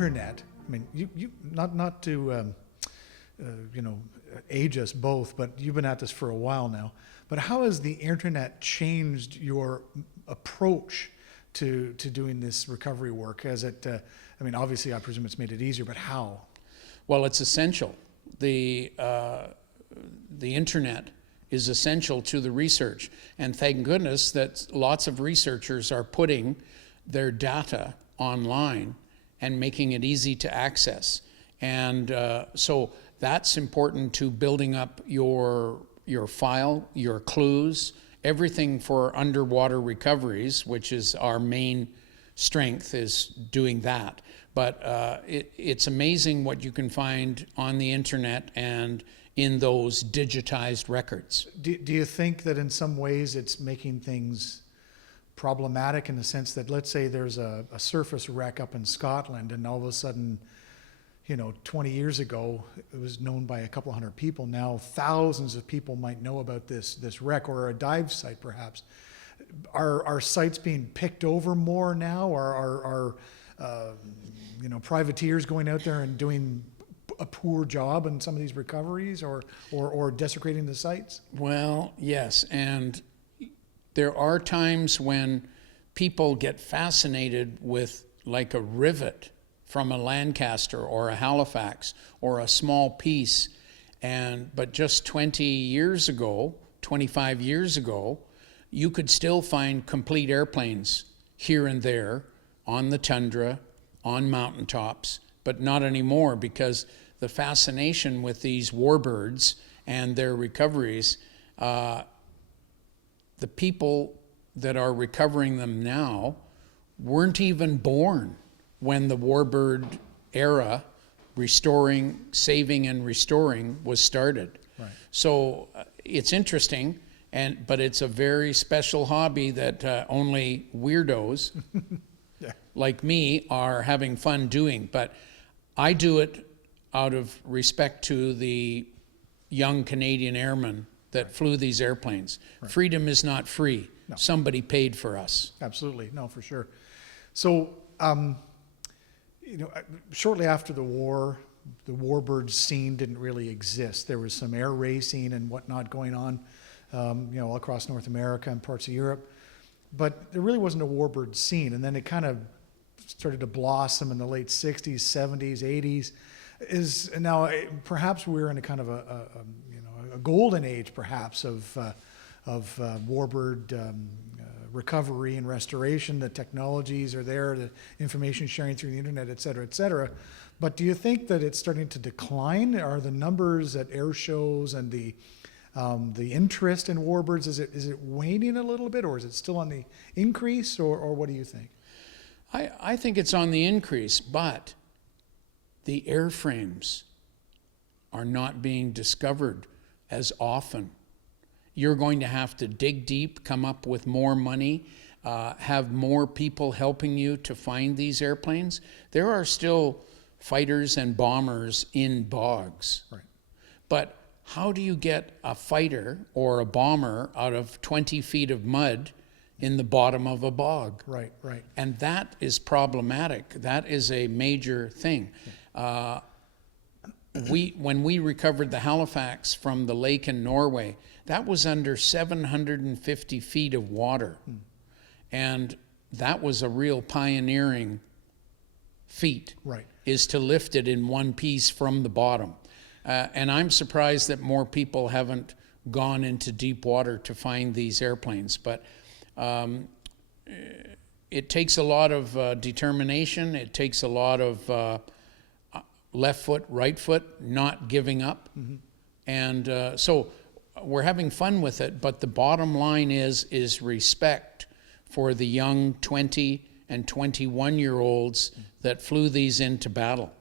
internet, I mean, you not to age us both, but you've been at this for a while now. But how has the internet changed your approach to doing this recovery work? Has it, obviously I presume it's made it easier, but how? Well, it's essential. The internet is essential to the research. And thank goodness that lots of researchers are putting their data online and making it easy to access. And so that's important to building up your file, your clues, everything for underwater recoveries, which is our main strength, is doing that. But it's amazing what you can find on the internet and in those digitized records. Do you think that in some ways it's making things problematic in the sense that, let's say there's a surface wreck up in Scotland, and all of a sudden, 20 years ago, it was known by a couple hundred people. Now thousands of people might know about this wreck, or a dive site perhaps. Are sites being picked over more now? Or are privateers going out there and doing a poor job in some of these recoveries, or desecrating the sites? Well, yes, and there are times when people get fascinated with like a rivet from a Lancaster or a Halifax or a small piece, but just 20 years ago, 25 years ago, you could still find complete airplanes here and there on the tundra, on mountaintops, but not anymore, because the fascination with these warbirds and their recoveries, the people that are recovering them now weren't even born when the warbird era, saving and restoring, was started. Right. So it's interesting, but it's a very special hobby that only weirdos Yeah. like me are having fun doing. But I do it out of respect to the young Canadian airmen that flew these airplanes. Right. Freedom is not free. No. Somebody paid for us. Absolutely, no, for sure. So, shortly after the war, the warbird scene didn't really exist. There was some air racing and whatnot going on, all across North America and parts of Europe, but there really wasn't a warbird scene. And then it kind of started to blossom in the late 60s, 70s, 80s. Now perhaps we're in a kind of a golden age, perhaps, of warbird recovery and restoration. The technologies are there, the information sharing through the internet, et cetera, et cetera. But do you think that it's starting to decline? Are the numbers at air shows and the interest in warbirds, is it waning a little bit, or is it still on the increase, or what do you think? I think it's on the increase, but the airframes are not being discovered as often. You're going to have to dig deep, come up with more money, have more people helping you to find these airplanes. There are still fighters and bombers in bogs. Right. But how do you get a fighter or a bomber out of 20 feet of mud in the bottom of a bog? Right, right. And that is problematic. That is a major thing. When we recovered the Halifax from the lake in Norway, that was under 750 feet of water. And that was a real pioneering feat, right, is to lift it in one piece from the bottom. And I'm surprised that more people haven't gone into deep water to find these airplanes. But it takes a lot of determination. It takes a lot of left foot, right foot, not giving up. Mm-hmm. And so we're having fun with it, but the bottom line is respect for the young 20 and 21-year-olds that flew these into battle.